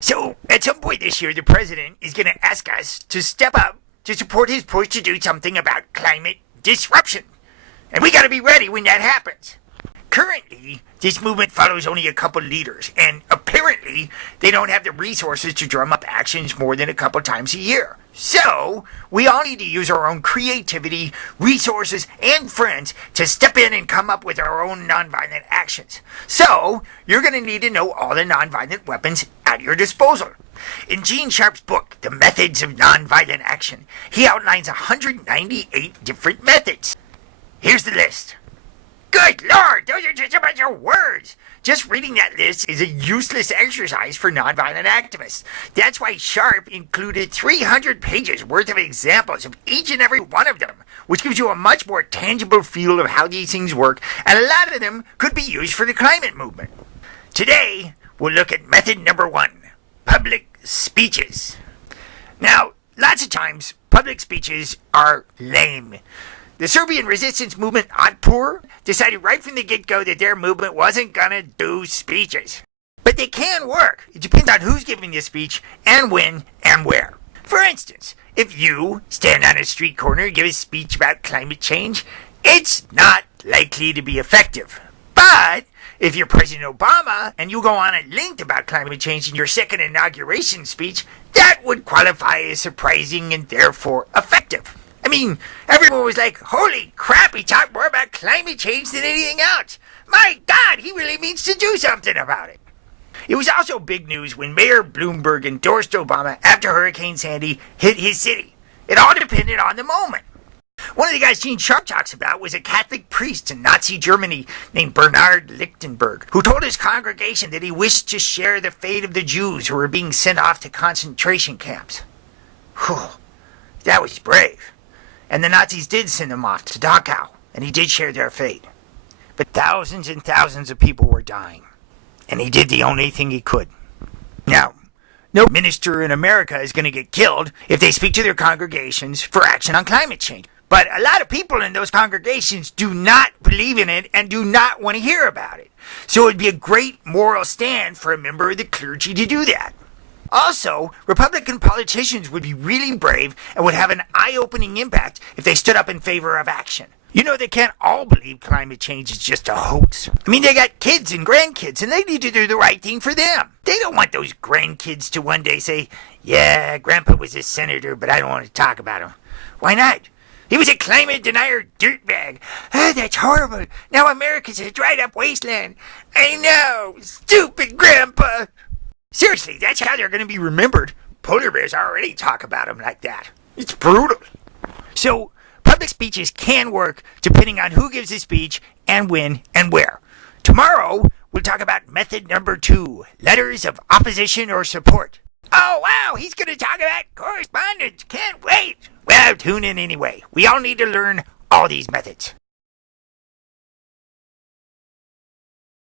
So, at some point this year, the president is going to ask us to step up to support his push to do something about climate disruption. And we got to be ready when that happens. Currently, this movement follows only a couple leaders, and apparently, they don't have the resources to drum up actions more than a couple times a year. So, we all need to use our own creativity, resources, and friends to step in and come up with our own nonviolent actions. So, you're going to need to know all the nonviolent weapons at your disposal. In Gene Sharp's book, The Methods of Nonviolent Action, he outlines 198 different methods. Here's the list. Good Lord, those are just a bunch of words. Just reading that list is a useless exercise for nonviolent activists. That's why Sharp included 300 pages worth of examples of each and every one of them, which gives you a much more tangible feel of how these things work, and a lot of them could be used for the climate movement. Today, we'll look at method number 1, public speeches. Now, lots of times, public speeches are lame. The Serbian resistance movement, Otpor, decided right from the get-go that their movement wasn't gonna do speeches. But they can work. It depends on who's giving the speech, and when, and where. For instance, if you stand on a street corner and give a speech about climate change, it's not likely to be effective. But if you're President Obama and you go on at length about climate change in your second inauguration speech, that would qualify as surprising and therefore effective. I mean, everyone was like, holy crap, he talked more about climate change than anything else. My God, he really means to do something about it. It was also big news when Mayor Bloomberg endorsed Obama after Hurricane Sandy hit his city. It all depended on the moment. One of the guys Gene Sharp talks about was a Catholic priest in Nazi Germany named Bernard Lichtenberg, who told his congregation that he wished to share the fate of the Jews who were being sent off to concentration camps. Whew, that was brave. And the Nazis did send him off to Dachau, and he did share their fate. But thousands and thousands of people were dying, and he did the only thing he could. Now, no minister in America is going to get killed if they speak to their congregations for action on climate change. But a lot of people in those congregations do not believe in it and do not want to hear about it. So it would be a great moral stand for a member of the clergy to do that. Also, Republican politicians would be really brave and would have an eye-opening impact if they stood up in favor of action. You know, they can't all believe climate change is just a hoax. I mean, they got kids and grandkids, and they need to do the right thing for them. They don't want those grandkids to one day say, yeah, Grandpa was a senator, but I don't want to talk about him. Why not? He was a climate denier dirtbag. Oh, that's horrible. Now America's a dried-up wasteland. I know, stupid Grandpa. Seriously, that's how they're going to be remembered. Polar bears already talk about them like that. It's brutal. So, public speeches can work depending on who gives the speech and when and where. Tomorrow, we'll talk about method number 2, letters of opposition or support. Oh, wow, he's going to talk about correspondence. Can't wait. Well, tune in anyway. We all need to learn all these methods.